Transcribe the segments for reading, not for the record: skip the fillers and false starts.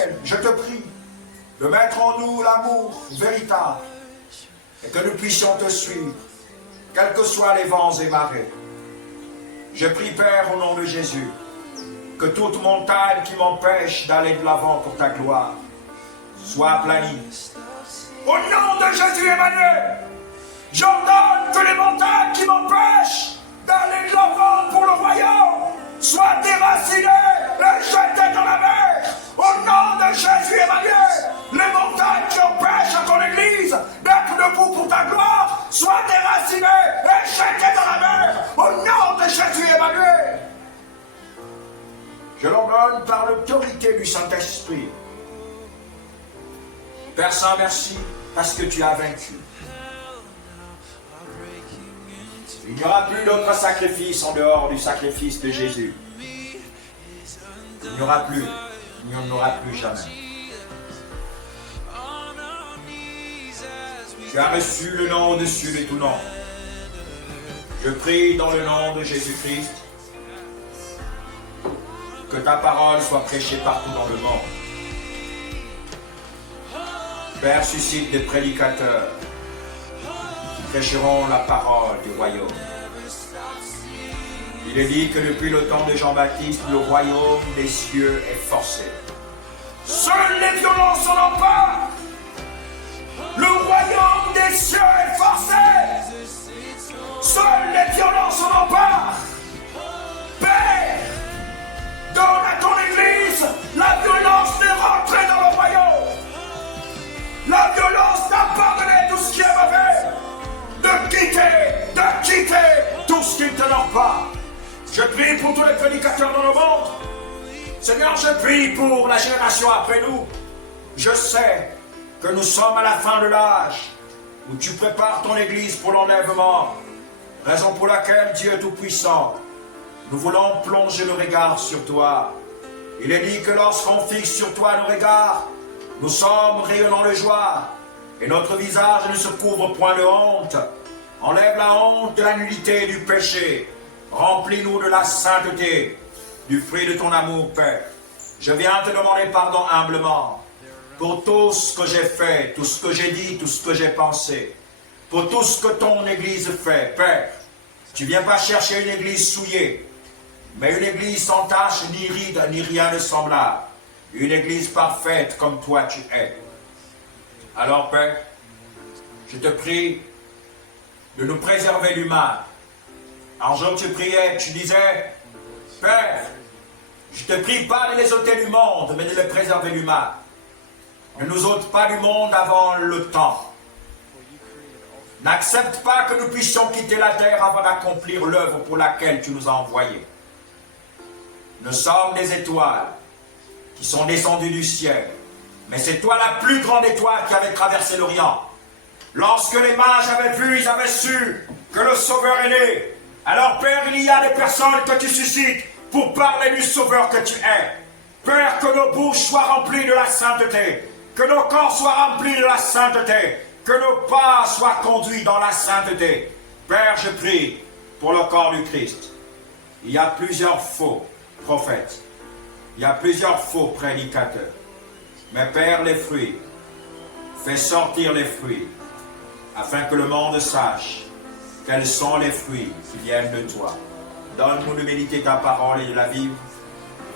Éternel, je te prie de mettre en nous l'amour véritable et que nous puissions te suivre, quels que soient les vents et marées. Je prie, Père, au nom de Jésus, que toute montagne qui m'empêche d'aller de l'avant pour ta gloire soit aplanie. Au nom de Jésus Emmanuel, j'ordonne que les montagnes qui m'empêchent d'aller de l'avant pour le royaume soient déracinées et jetées dans la mer. Au nom de Jésus Emmanuel, les montagnes qui empêchent à ton Église d'être debout pour ta gloire soient déracinées et jetées dans la mer. Au nom de Jésus Emmanuel, je l'ordonne par l'autorité du Saint-Esprit. Père Saint, merci parce que tu as vaincu. Il n'y aura plus d'autre sacrifice en dehors du sacrifice de Jésus. Il n'y aura plus, il n'y en aura plus jamais. Tu as reçu le nom au-dessus de tout nom. Je prie dans le nom de Jésus-Christ que ta parole soit prêchée partout dans le monde. Père, suscite des prédicateurs qui prêcheront la parole du royaume. Il est dit que depuis le temps de Jean-Baptiste, le royaume des cieux est forcé. Seuls les violents s'en emparent. Le royaume des cieux est forcé. Seuls les violents s'en emparent. Père, donne à ton Église la violence de rentrer dans le royaume. La violence d'abandonner tout ce qui est mauvais. De quitter tout ce qui ne t'honore pas. Je prie pour tous les prédicateurs dans le monde. Seigneur, je prie pour la génération après nous. Je sais que nous sommes à la fin de l'âge où tu prépares ton Église pour l'enlèvement. Raison pour laquelle Dieu Tout-Puissant, nous voulons plonger le regard sur toi. Il est dit que lorsqu'on fixe sur toi nos regards, nous sommes rayonnants de joie et notre visage ne se couvre point de honte. Enlève la honte de la nullité et du péché. Remplis-nous de la sainteté, du fruit de ton amour, Père. Je viens te demander pardon humblement pour tout ce que j'ai fait, tout ce que j'ai dit, tout ce que j'ai pensé, pour tout ce que ton Église fait, Père. Tu ne viens pas chercher une Église souillée, mais une Église sans tache, ni ride, ni rien de semblable. Une Église parfaite comme toi tu es. Alors, Père, je te prie de nous préserver du mal. Un jour tu priais, tu disais, Père, je te prie pas de les ôter du monde, mais de les préserver du mal. Ne nous ôte pas du monde avant le temps. N'accepte pas que nous puissions quitter la terre avant d'accomplir l'œuvre pour laquelle tu nous as envoyés. Nous sommes des étoiles qui sont descendues du ciel, mais c'est toi la plus grande étoile qui avait traversé l'Orient. Lorsque les mages avaient vu, ils avaient su que le Sauveur est né. Alors, Père, il y a des personnes que tu suscites pour parler du Sauveur que tu es. Père, que nos bouches soient remplies de la sainteté, que nos corps soient remplis de la sainteté, que nos pas soient conduits dans la sainteté. Père, je prie pour le corps du Christ. Il y a plusieurs faux prophètes. Il y a plusieurs faux prédicateurs. Mais Père, les fruits, fais sortir les fruits, afin que le monde sache quels sont les fruits qui viennent de toi. Donne-nous de méditer ta parole et de la vivre,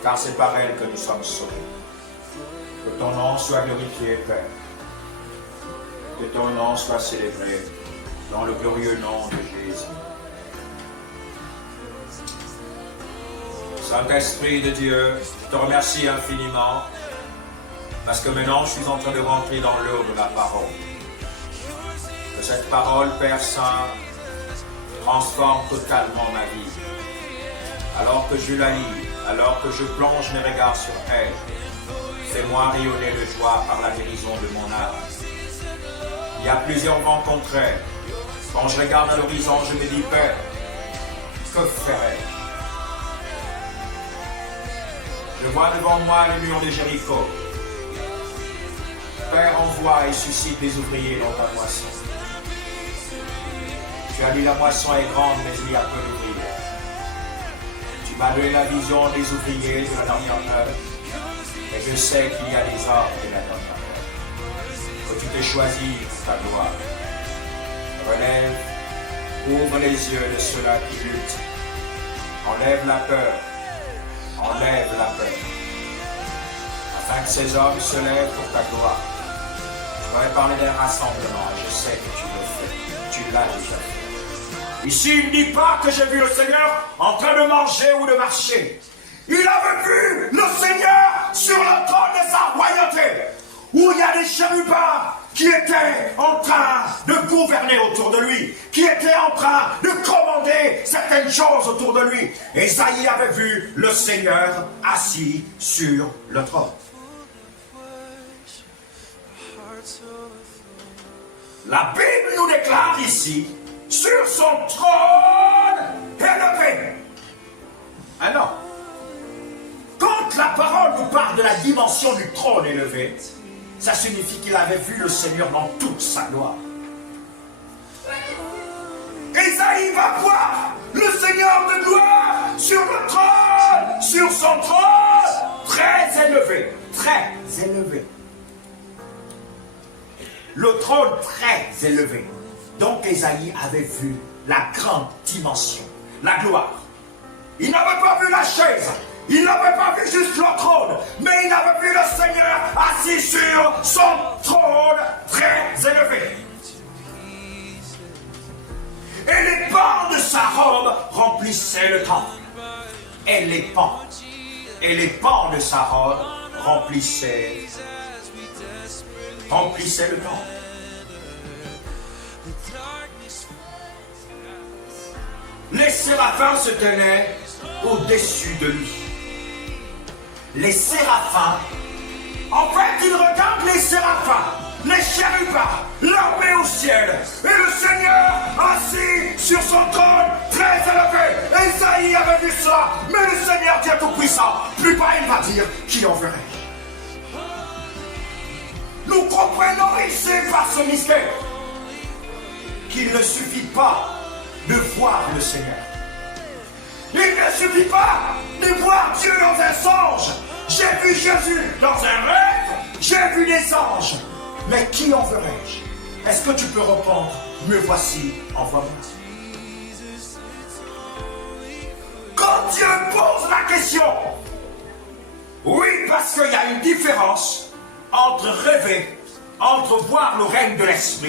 car c'est par elle que nous sommes sauvés. Que ton nom soit glorifié, Père. Que ton nom soit célébré dans le glorieux nom de Jésus. Saint-Esprit de Dieu, je te remercie infiniment parce que maintenant je suis en train de rentrer dans l'eau de la parole. Que cette parole, Père Saint, transforme totalement ma vie. Alors que je la lis, alors que je plonge mes regards sur elle, fais-moi rayonner de joie par la guérison de mon âme. Il y a plusieurs vents contraires. Quand je regarde à l'horizon, je me dis, Père, que ferais-je? Je vois devant moi les murs de Jéricho. Père, envoie et suscite des ouvriers dans ta moisson. Tu as dit la moisson est grande, mais il y a peu d'ouvriers. Tu m'as donné la vision des ouvriers de la dernière heure. Mais je sais qu'il y a des hommes qui n'attendent pas. Que tu t'es choisi pour ta gloire. Relève, ouvre les yeux de ceux-là qui luttent. Enlève la peur. Enlève la peur. Afin que ces hommes se lèvent pour ta gloire. Je pourrais parler d'un rassemblement. Je sais que tu le fais. Tu l'as déjà fait. Ici, il ne dit pas que j'ai vu le Seigneur en train de manger ou de marcher. Il avait vu le Seigneur sur le trône de sa royauté, où il y a des chérubins qui étaient en train de gouverner autour de lui, qui étaient en train de commander certaines choses autour de lui. Ésaïe avait vu le Seigneur assis sur le trône. La Bible nous déclare ici, sur son trône élevé. Ah non. Quand la parole nous parle de la dimension du trône élevé, ça signifie qu'il avait vu le Seigneur dans toute sa gloire. Ésaïe va voir le Seigneur de gloire sur le trône, sur son trône, très élevé, très élevé. Le trône très élevé. Donc Ésaïe avait vu la grande dimension, la gloire. Il n'avait pas vu la chaise, il n'avait pas vu juste le trône, mais il avait vu le Seigneur assis sur son trône très élevé. Et les pans de sa robe remplissaient le temple. Et les pans de sa robe remplissaient le temple. Les séraphins se tenaient au-dessus de lui. Les séraphins, en fait, ils regardent les séraphins, les chérubins, l'armée au ciel, et le Seigneur assis sur son trône très élevé. Ésaïe avait vu ça, mais le Seigneur Dieu Tout-Puissant, plus bas il va dire, qui enverrai-je? Nous comprenons ici par ce mystère qu'il ne suffit pas de voir le Seigneur. Il ne suffit pas de voir Dieu dans un songe. J'ai vu Jésus dans un rêve, j'ai vu des anges. Mais qui enverrai-je? Est-ce que tu peux répondre, me voici, envoie-moi? Quand Dieu pose la question, oui, parce qu'il y a une différence entre rêver, entre voir le règne de l'esprit